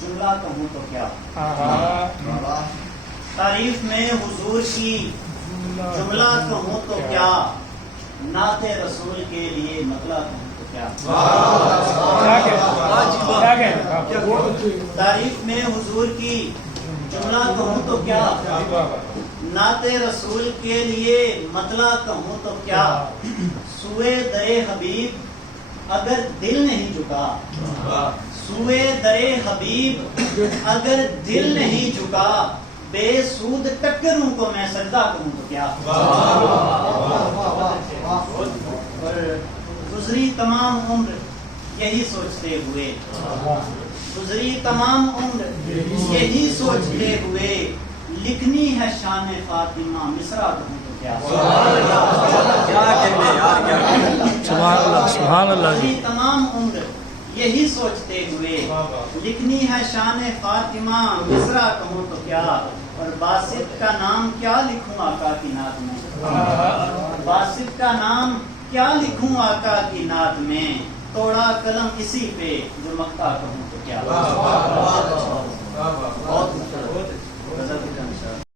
جملہ کہوں تو کیا. تعریف میں حضور کی جملہ کہوں تو کیا, نعت رسول کے لیے مطلع کہوں تو کیا. تعریف میں حضور کی جملہ کہوں تو کیا, نعت رسول کے لیے مطلع کہوں تو کیا. سوئے درے حبیب اگر دل نہیں جھکا, سوئے درے حبیب اگر دل نہیں جھکا, بے سود ٹکروں کو میں سجدہ کروں تو کیا. اور گزری تمام عمر یہی سوچتے ہوئے, گزری تمام عمر یہی سوچتے ہوئے, لکھنی ہے شان فاطمہ مصرع کہوں تو کیا. سبحان اللہ. گزری تمام عمر یہی سوچتے ہوئے, لکھنی ہے شان فاطمہ مصرع کہوں تو کیا. اور باسط کا نام کیا لکھوں آقا کی نعت میں, باسط کا نام کیا لکھوں آقا کی نعت میں, توڑا قلم اسی پہ جو مقطع کہوں تو کیا.